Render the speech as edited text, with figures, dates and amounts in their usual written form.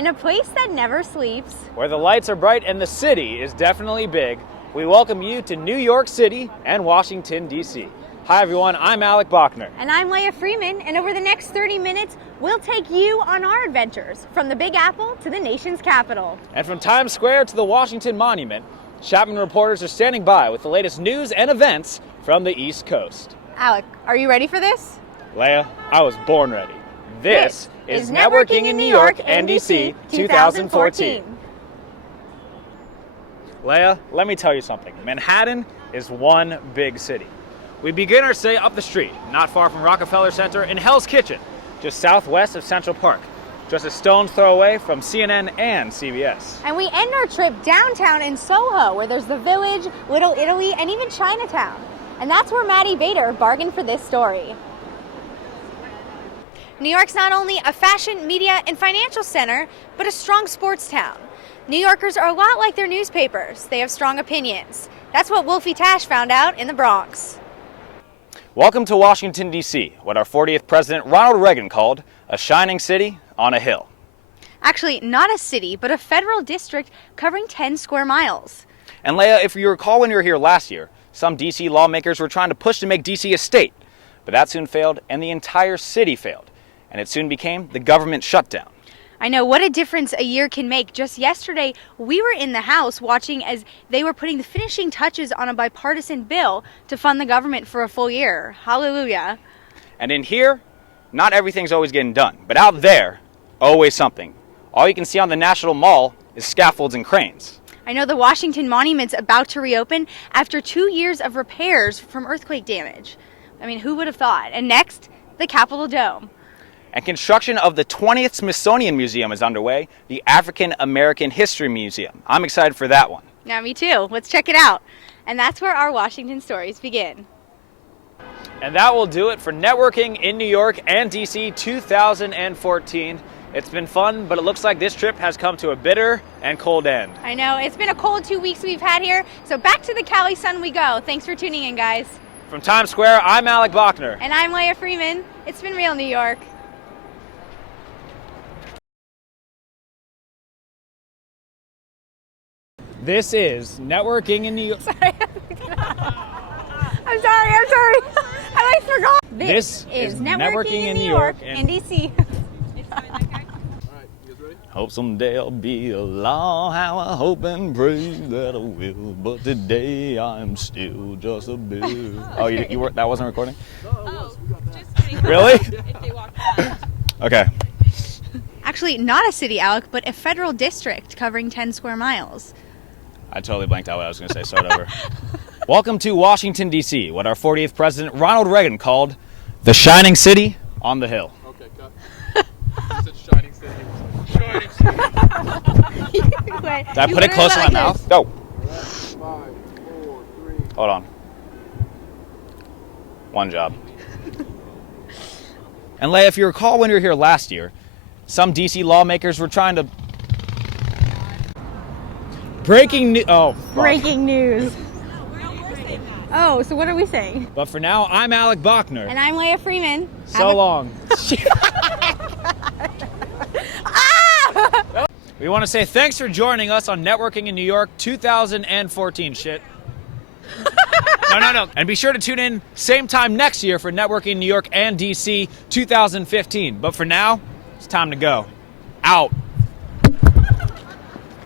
In a place that never sleeps, where the lights are bright and the city is definitely big, we welcome you to New York City and Washington, D.C. Hi everyone, I'm Alec Bachner. And I'm Leah Freeman, and over the next 30 minutes, we'll take you on our adventures from the Big Apple to the nation's capital. And from Times Square to the Washington Monument, Chapman reporters are standing by with the latest news and events from the East Coast. Alec, are you ready for this? Leah, I was born ready. This is Networking in New York, NDC 2014. Leah, let me tell you something. Manhattan is one big city. We begin our stay up the street, not far from Rockefeller Center in Hell's Kitchen, just southwest of Central Park, just a stone's throw away from CNN and CBS. And we end our trip downtown in Soho, where there's the Village, Little Italy, and even Chinatown. And that's where Maddie Vader bargained for this story. New York's not only a fashion, media, and financial center, but a strong sports town. New Yorkers are a lot like their newspapers. They have strong opinions. That's what Wolfie Tash found out in the Bronx. Welcome to Washington, D.C., what our 40th president Ronald Reagan called a shining city on a hill. Actually, not a city, but a federal district covering 10 square miles. And Leah, if you recall when you were here last year, some D.C. lawmakers were trying to push to make D.C. a state, but that soon failed and the entire city failed. And it soon became the government shutdown. I know, what a difference a year can make. Just yesterday, we were in the House watching as they were putting the finishing touches on a bipartisan bill to fund the government for a full year. Hallelujah. And in here, not everything's always getting done, but out there, always something. All you can see on the National Mall is scaffolds and cranes. I know the Washington Monument's about to reopen after 2 years of repairs from earthquake damage. I mean, who would have thought? And next, the Capitol Dome. And construction of the 20th Smithsonian Museum is underway, the African American History Museum. I'm excited for that one. Yeah, me too. Let's check it out. And that's where our Washington stories begin. And that will do it for Networking in New York and DC 2014. It's been fun, but it looks like this trip has come to a bitter and cold end. I know, it's been a cold 2 weeks we've had here, so back to the Cali sun we go. Thanks for tuning in, guys. From Times Square, I'm Alec Bachner. And I'm Leah Freeman. It's been real, New York. This is Networking in New York. Sorry. I'm sorry. I like forgot. This is Networking in New York and DC. Hope someday I'll be along, how I hope and pray that I will, but today I'm still just a bill. Oh, you were, that wasn't recording? Oh, just kidding. Really? If they walk past. Okay. Actually, not a city, Alec, but a federal district covering 10 square miles. I totally blanked out what I was going to say. Start over. Welcome to Washington, D.C., what our 40th president Ronald Reagan called the shining city on the hill. Okay, cut. You said shining city. Shining city. Did I put it close to my mouth? Go. 5, 4, 3. Hold on. One job. And Leah, if you recall when you were here last year, some D.C. lawmakers were trying to... Breaking news. Oh, fuck. Breaking news. Oh, so what are we saying? But for now, I'm Alec Bachner. And I'm Leah Freeman. So long. We want to say thanks for joining us on Networking in New York 2014 shit. No. And be sure to tune in same time next year for Networking in New York and DC 2015. But for now, it's time to go. Out.